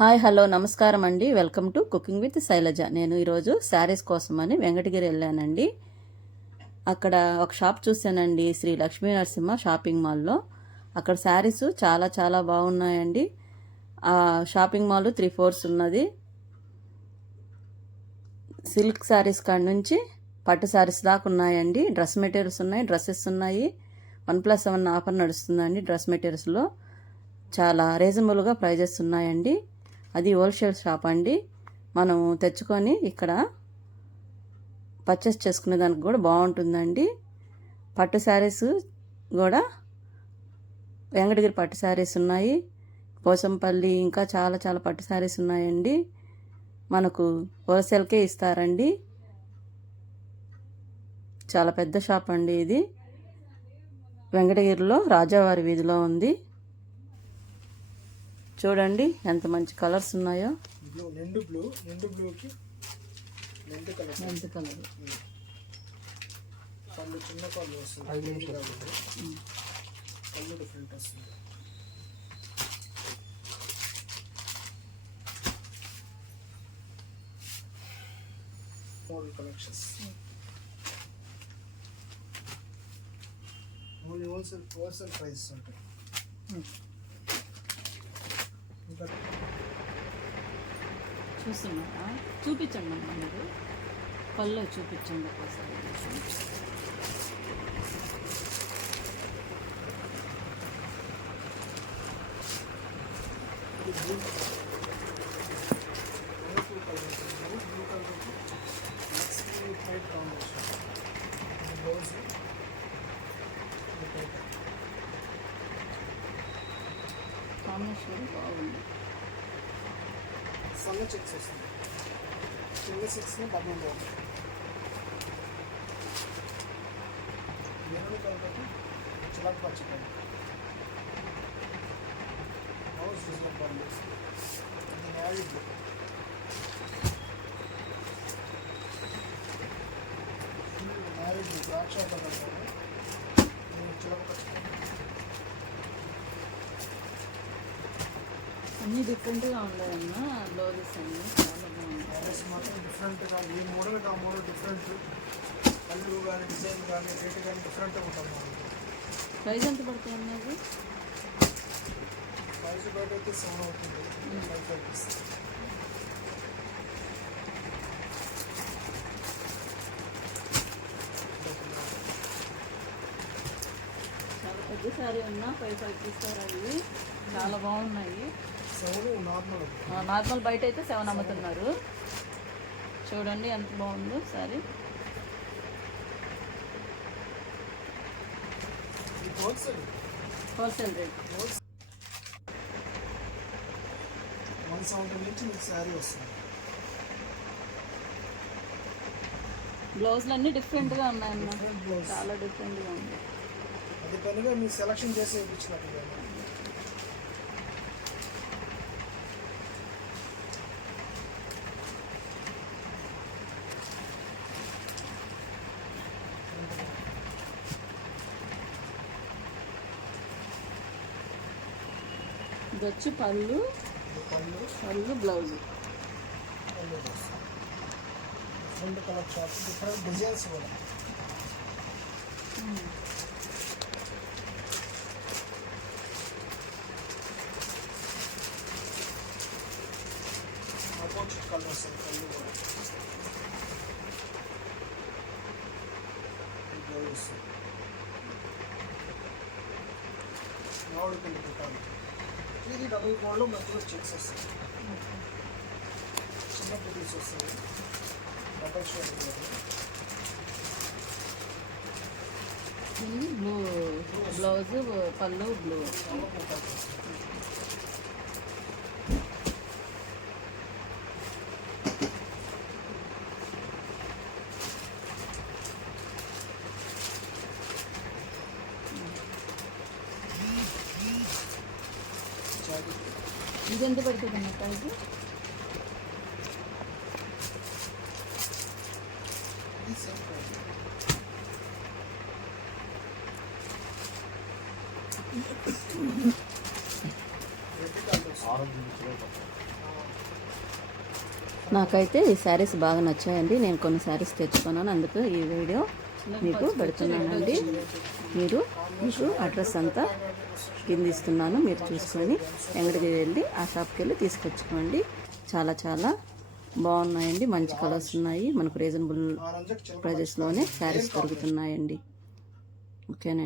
Hi hello నమస్కారం అండి. Welcome to cooking with Shailaja. నేను ఈరోజు శారీస్ కోసమని వెంకటగిరి వెళ్ళానండి. అక్కడ ఒక షాప్ చూశానండి, శ్రీ లక్ష్మీ నరసింహ షాపింగ్ మాల్లో. అక్కడ శారీస్ చాలా చాలా బాగున్నాయండి. ఆ షాపింగ్ మాల్ 3 floors ఉన్నది. సిల్క్ శారీస్ కాడ నుంచి పట్టు శారీస్ దాకా ఉన్నాయండి. డ్రెస్ మెటీరియల్స్ ఉన్నాయి, డ్రెస్సెస్ ఉన్నాయి. 1+1 ఆఫర్ నడుస్తుందండి. డ్రెస్ మెటీరియల్స్లో చాలా రీజనబుల్గా ప్రైజెస్ ఉన్నాయండి. అది హోల్సేల్ షాప్ అండి. మనం తెచ్చుకొని ఇక్కడ పర్చేస్ చేసుకునే దానికి కూడా బాగుంటుందండి. పట్టు శారీస్ కూడా వెంకటగిరి పట్టు శారీస్ ఉన్నాయి. పోసంపల్లి ఇంకా చాలా చాలా పట్టు శారీస్ ఉన్నాయండి. మనకు హోల్సేల్కే ఇస్తారండి. చాలా పెద్ద షాప్ అండి ఇది. వెంకటగిరిలో రాజావారి వీధిలో ఉంది. చూడండి ఎంత మంచి కలర్స్ ఉన్నాయో. నిండు బ్లూకి మెంతు కలర్ పళ్ళు చిన్న పళ్ళు వస్తుంది, పళ్ళు డిఫరెంట్ వస్తుంది. మోడల్ కలెక్షన్స్ హోల్సేల్ ప్రైస్ ఉంటాయి. చూస్తున్నారా? చూపించండి అమ్మా, మీరు పళ్ళు చూపించండి ఒకసారి. కాంబినేషన్ బాగుంది. సన్న చెక్స్ వస్తుంది, చిన్న 6 డబుల్ బాగుంది. ఎరువు కలిపి చిలక పచ్చికాయ హౌస్ డిజైన్ బాగుంది. ఇది నేవీ బ్లూ, నేవీ బ్లూ ద్రాక్ష కలర్, చిలక పచ్చికాయ. అన్నీ డిఫరెంట్గా ఉన్నాయన్నా. బ్లౌజెస్ అన్నీ చాలా బాగున్నాయి. బ్లౌజెస్ మాత్రం డిఫరెంట్గా, ఈ మోడల్ ఆ మోడల్ డిఫరెంట్, కళ్ళు కానీ డిజైన్ కానీ రేట్ కానీ డిఫరెంట్గా ఉంటుంది. ప్రైస్ ఎంత పడుతుంది అన్నది? ప్రైస్ బయట అయితే 7 అవుతుంది, 5 రూపీస్. చాలా పెద్ద శారీ ఉన్నా 5 ఇస్తారు. అవి చాలా బాగున్నాయి. 7 నార్మల్ బయట అయితే 7 అమ్ముతున్నారు. చూడండి ఎంత బాగుందో శారీ. హోల్సేల్ రేట్ 170 నుంచి మీకు శారీ వస్తుంది. బ్లౌజులు అన్నీ డిఫరెంట్గా ఉన్నాయన్న, బ్లౌజ్ చాలా డిఫరెంట్గా ఉంది. అది పనిగా మీరు సెలక్షన్ చేసి ఇప్పించినట్టు. ఇది వచ్చి పళ్ళు blouse. Different colour charts, different designs కూడా. ఆపోజిట్ కలర్ వస్తుంది పళ్ళు కూడా. బ్లౌజ్ వస్తుంది, మామిడి పిండి పెట్టాలి. ఇది డబుల్ కోడ్లో మధ్యలో చెక్స్ వస్తాయి, చిన్న బుటీస్ వస్తాయి, డబల్ షేడ్ బ్లూ బ్లౌజ్, పళ్ళు బ్లూ. ఇది ఎంత పడుతుంది అన్న ప్రైజ్? రెడ్ కలర్ నాకైతే ఈ శారీస్ బాగా నచ్చాయండి. నేను కొన్ని శారీస్ తెచ్చుకున్నాను, అందుకు ఈ వీడియో మీకు పెడుతున్నానండి. మీకు అడ్రస్ అంతా కింద ఇస్తున్నాను, మీరు చూసుకొని ఎంగడికి వెళ్ళి ఆ షాప్కి వెళ్ళి తీసుకొచ్చుకోండి. చాలా చాలా బాగున్నాయండి, మంచి కలర్స్ ఉన్నాయి. మనకు రీజనబుల్ ప్రైజెస్లోనే శారీస్ దొరుకుతున్నాయండి. ఓకేనండి.